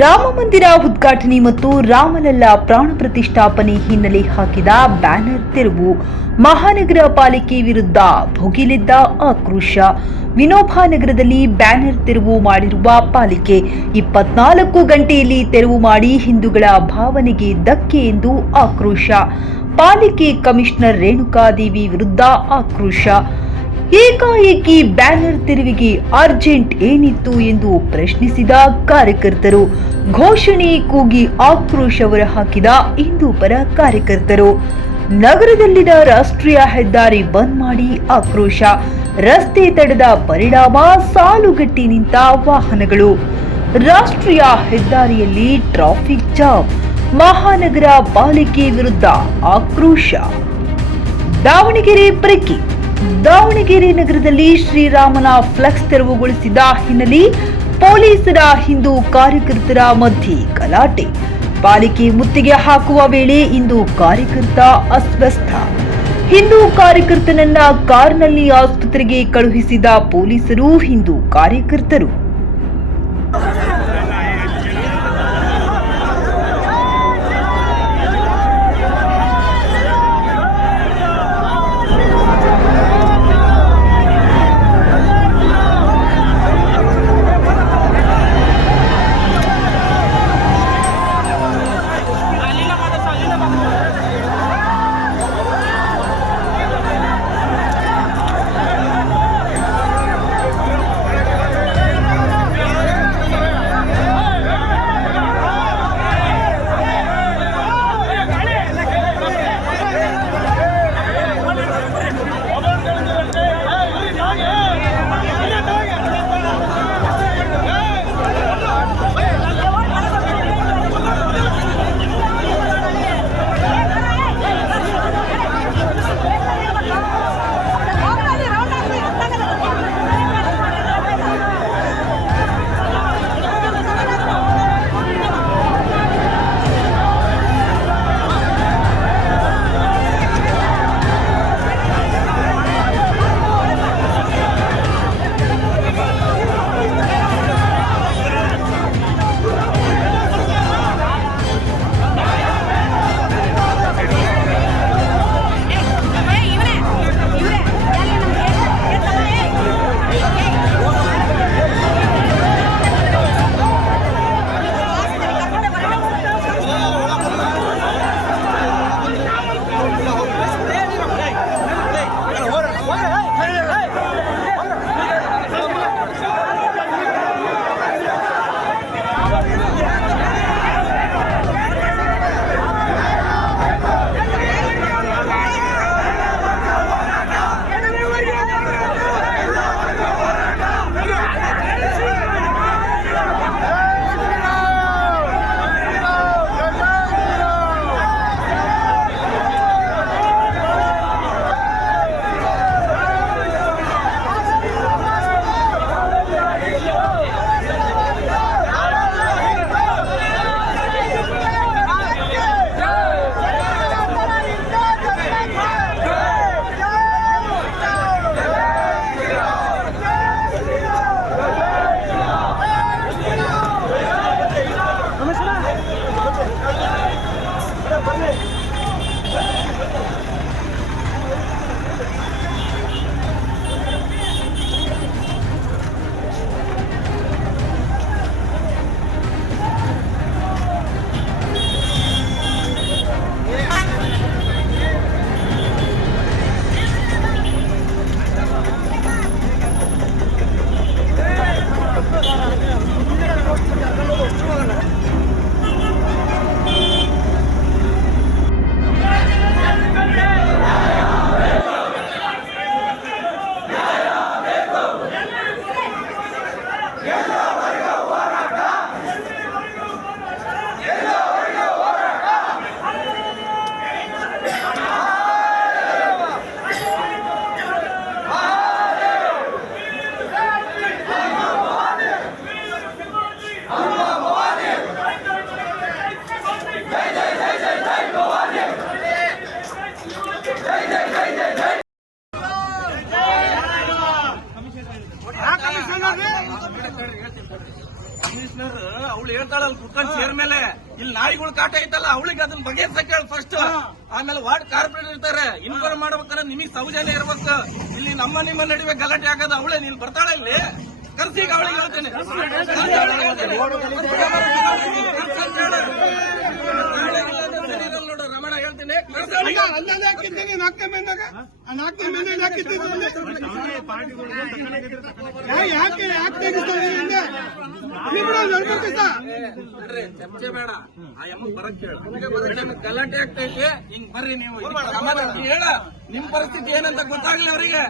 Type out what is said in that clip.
ರಾಮ ಮಂದಿರ ಉದ್ಘಾಟನೆ ಮತ್ತು ರಾಮಲಲ್ಲ ಪ್ರಾಣ ಪ್ರತಿಷ್ಠಾಪನೆ ಹಿನ್ನೆಲೆ ಹಾಕಿದ ಬ್ಯಾನರ್ ತೆರವು. ಮಹಾನಗರ ಪಾಲಿಕೆ ವಿರುದ್ಧ ಭುಗಿಲೆದ್ದ ಆಕ್ರೋಶ. ವಿನೋಬ ನಗರದಲ್ಲಿ ಬ್ಯಾನರ್ ತೆರವು ಮಾಡಿರುವ ಪಾಲಿಕೆ 24 ಗಂಟೆಯಲ್ಲಿ ತೆರವು ಮಾಡಿ ಹಿಂದೂಗಳ ಭಾವನೆಗೆ ಧಕ್ಕೆ ಎಂದು ಆಕ್ರೋಶ. ಪಾಲಿಕೆ ಕಮಿಷನರ್ ರೇಣುಕಾದೇವಿ ವಿರುದ್ಧ ಆಕ್ರೋಶ. ಏಕಾಏಕಿ ಬ್ಯಾನರ್ ತೆರವಿಗೆ ಅರ್ಜೆಂಟ್ ಏನಿತ್ತು ಎಂದು ಪ್ರಶ್ನಿಸಿದ ಕಾರ್ಯಕರ್ತರು. ಘೋಷಣೆ ಕೂಗಿ ಆಕ್ರೋಶ ಹೊರಹಾಕಿದ ಹಿಂದೂಪರ ಕಾರ್ಯಕರ್ತರು. ನಗರದಲ್ಲಿನ ರಾಷ್ಟ್ರೀಯ ಹೆದ್ದಾರಿ ಬಂದ್ ಮಾಡಿ ಆಕ್ರೋಶ. ರಸ್ತೆ ತಡೆದ ಪರಿಣಾಮ ಸಾಲುಗಟ್ಟಿ ನಿಂತ ವಾಹನಗಳು. ರಾಷ್ಟ್ರೀಯ ಹೆದ್ದಾರಿಯಲ್ಲಿ ಟ್ರಾಫಿಕ್ ಜಾಮ್. ಮಹಾನಗರ ಪಾಲಿಕೆ ವಿರುದ್ಧ ಆಕ್ರೋಶ. ದಾವಣಗೆರೆ ಬ್ರೇಕಿಂಗ್. ದಾವಣಗೆರೆ ನಗರದಲ್ಲಿ ಶ್ರೀರಾಮನ ಫ್ಲೆಕ್ಸ್ ತೆರವುಗೊಳಿಸಿದ ಹಿನ್ನೆಲೆ ಪೊಲೀಸರ ಹಿಂದೂ ಕಾರ್ಯಕರ್ತರ ಮಧ್ಯೆ ಗಲಾಟೆ. ಪಾಲಿಕೆ ಮುತ್ತಿಗೆ ಹಾಕುವ ವೇಳೆ ಹಿಂದೂ ಕಾರ್ಯಕರ್ತ ಅಸ್ವಸ್ಥ. ಹಿಂದೂ ಕಾರ್ಯಕರ್ತನನ್ನ ಕಾರ್ನಲ್ಲಿ ಆಸ್ಪತ್ರೆಗೆ ಕಳುಹಿಸಿದ ಪೊಲೀಸರು, ಹಿಂದೂ ಕಾರ್ಯಕರ್ತರು. ಹೇಳ್ತಾಳಲ್ಲ ಕುತ್ಕೊಂಡ್ ಚೇರ್ ಮೇಲೆ, ಇಲ್ಲಿ ನಾಯಿಗಳು ಕಾಟ ಐತಲ್ಲ ಅವಳಿಗೆ ಅದನ್ನ ಬಗೆಹರಿಸಕ್ಕೆ ಹೇಳಿ ಫಸ್ಟ್. ಆಮೇಲೆ ವಾರ್ಡ್ ಕಾರ್ಪೊರೇಟರ್ ಇರ್ತಾರೆ, ಇನ್ಫಾರ್ಮ್ ಮಾಡ್ಬೇಕಾದ್ರೆ ನಿಮಗ್ ಸೌಜನ್ಯ ಇರ್ಬೇಕು. ಇಲ್ಲಿ ನಿಮ್ಮ ನಡುವೆ ಗಲಾಟೆ ಆಗೋದು ಅವಳೇ, ನೀನ್ ಬರ್ತಾಳ ಇಲ್ಲಿ ಕರ್ಸಿಗ ಅವಳಿಗೆ ಹೇಳ್ತೇನೆ. ನೋಡು ರಮಣ ಹೇಳ್ತೀನಿ, ಚರ್ಚೆ ಬೇಡ. ಆ ಎಮ್ಮ ಬರಕ್ ಹೇಳ, ಗಲಾಟೆ ಆಗ್ತೈತಿ, ಹಿಂಗ್ ಬರ್ರಿ ನೀವು ಹೇಳ ನಿಮ್ ಪರಿಸ್ಥಿತಿ ಏನಂತ ಗೊತ್ತಾಗ್ಲಿ ಅವರಿಗೆ.